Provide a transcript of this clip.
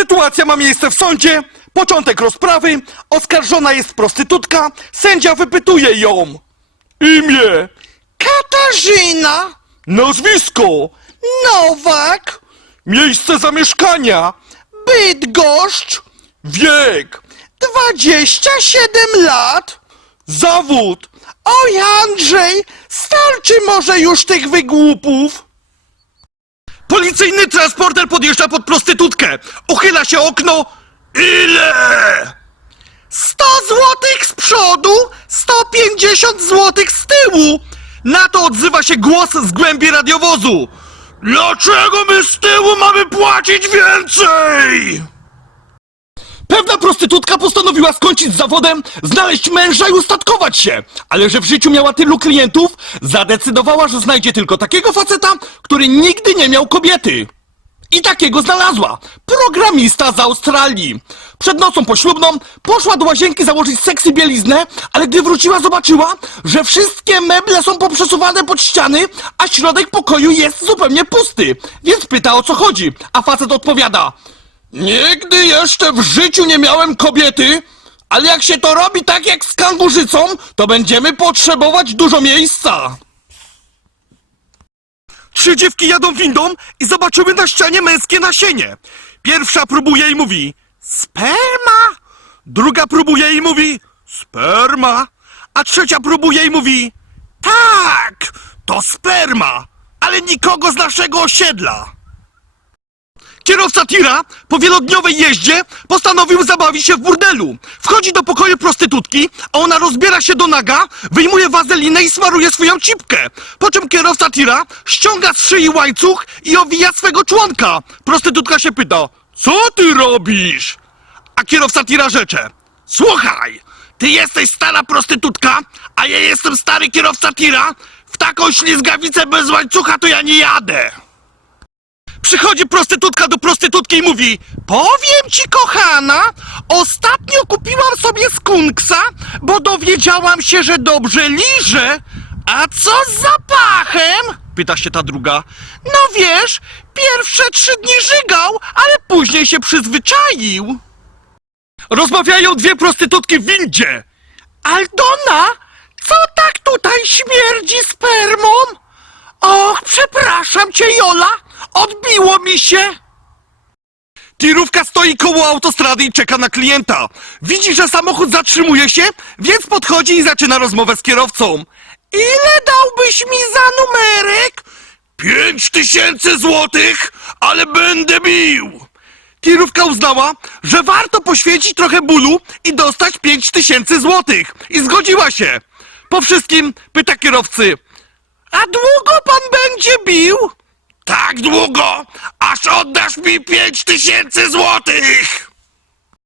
Sytuacja ma miejsce w sądzie. Początek rozprawy. Oskarżona jest prostytutka. Sędzia wypytuje ją. Imię. Katarzyna. Nazwisko. Nowak. Miejsce zamieszkania. Bydgoszcz. Wiek. 27 lat. Zawód. Oj, Andrzej, starczy może już tych wygłupów. Policyjny transporter podjeżdża pod prostytutkę. Uchyla się okno. Ile? 100 złotych z przodu, 150 złotych z tyłu. Na to odzywa się głos z głębi radiowozu. Dlaczego my z tyłu mamy płacić więcej? Pewna prostytutka postanowiła skończyć z zawodem, znaleźć męża i ustatkować się, ale że w życiu miała tylu klientów, zadecydowała, że znajdzie tylko takiego faceta, który nigdy nie miał kobiety. I takiego znalazła. Programista z Australii. Przed nocą poślubną poszła do łazienki założyć seksy bieliznę, ale gdy wróciła zobaczyła, że wszystkie meble są poprzesuwane pod ściany, a środek pokoju jest zupełnie pusty. Więc pyta o co chodzi, a facet odpowiada Nigdy jeszcze w życiu nie miałem kobiety, ale jak się to robi tak jak z kangurzycą, to będziemy potrzebować dużo miejsca. Trzy dziewki jadą windą i zobaczyły na ścianie męskie nasienie. Pierwsza próbuje i mówi sperma. Druga próbuje i mówi sperma. A trzecia próbuje i mówi tak, to sperma, ale nikogo z naszego osiedla. Kierowca tira po wielodniowej jeździe postanowił zabawić się w burdelu. Wchodzi do pokoju prostytutki, a ona rozbiera się do naga, wyjmuje wazelinę i smaruje swoją cipkę. Po czym kierowca tira ściąga z szyi łańcuch i owija swego członka. Prostytutka się pyta, co ty robisz? A kierowca tira rzecze, słuchaj, ty jesteś stara prostytutka, a ja jestem stary kierowca tira. W taką ślizgawicę bez łańcucha to ja nie jadę. Przychodzi prostytutka do prostytutki i mówi Powiem ci kochana, ostatnio kupiłam sobie skunksa, bo dowiedziałam się, że dobrze liże. A co z zapachem? Pyta się ta druga. No wiesz, pierwsze trzy dni żygał, ale później się przyzwyczaił. Rozmawiają dwie prostytutki w windzie. Aldona, co tak tutaj śmierdzi spermą? Och, przepraszam cię, Jola! Odbiło mi się! Tirówka stoi koło autostrady i czeka na klienta. Widzi, że samochód zatrzymuje się, więc podchodzi i zaczyna rozmowę z kierowcą. Ile dałbyś mi za numerek? Pięć tysięcy złotych, ale będę bił! Tirówka uznała, że warto poświęcić trochę bólu i dostać pięć tysięcy złotych. I zgodziła się. Po wszystkim pyta kierowcy, a długo pan będzie bił? Tak długo, aż oddasz mi pięć tysięcy złotych!